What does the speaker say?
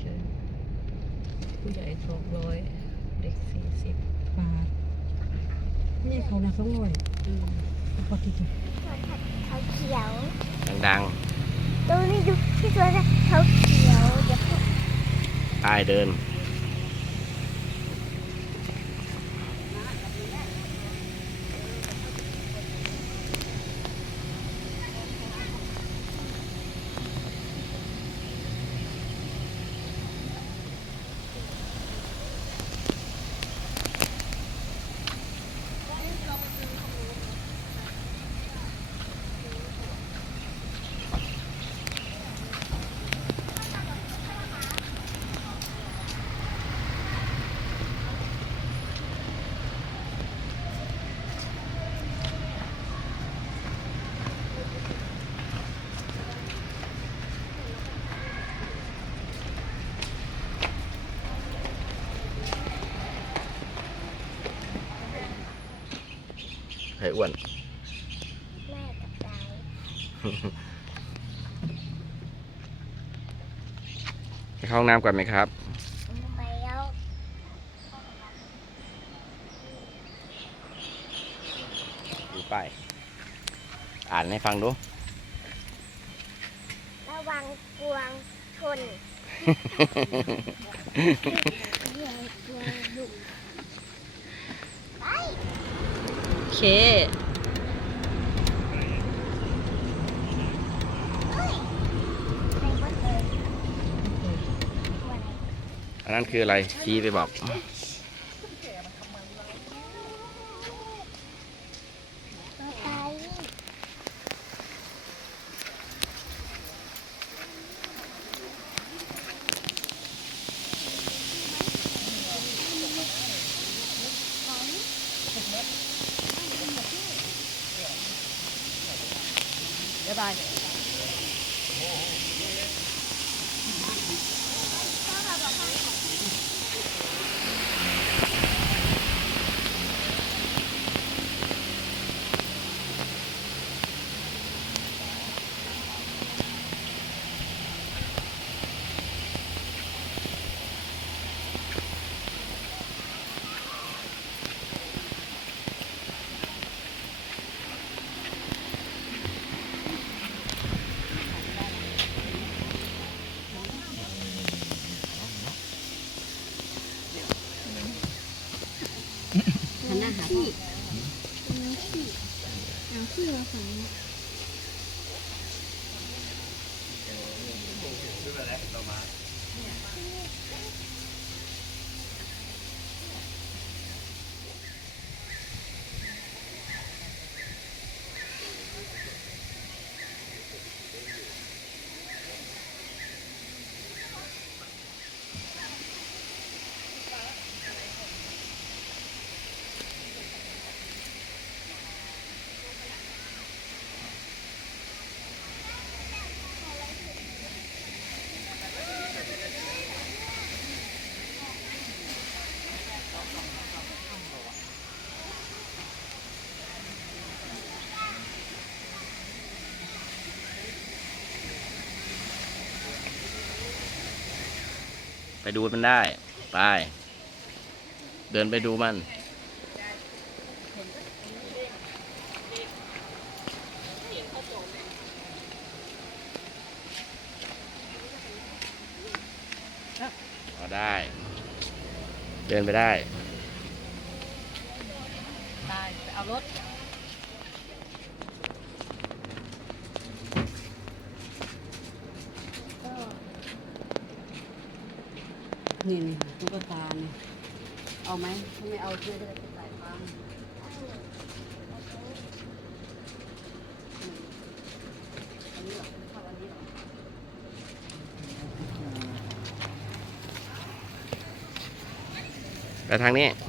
เฉยๆผู้ใหญ่200เด็ก40 บาทนี่เขานะ200ปกติจ้ะ เขาเขียว ดัง ตรงนี้ดูที่สวนเขาเขียวเดี๋ยว ๆป้ายเดินให้อ้วน แม่กับยาย ไปเข้าห้องน้ำก่อนไหมครับ ไปแล้ว ดูป้ายอ่านให้ฟังดู ระวังกวางชนใหญ่กวางดุไป โอเค ไปหมดเลยตัวอะไร อันนั้นคืออะไรชี้ไปบอก ไป บ๊ายบาย หันหน้าหาพี่ไปดูมันได้ ไป เดินไปดูมัน พอได้ เดินไปได้ ได้ไปเอารถ นี่ตุ๊กตาเนี่ยเอาไหมถ้าไม่เอาช่วยได้ไปใส่บ้างอันนี้เหรอเข้าอันนี้เหรอ ไปทางนี้ เ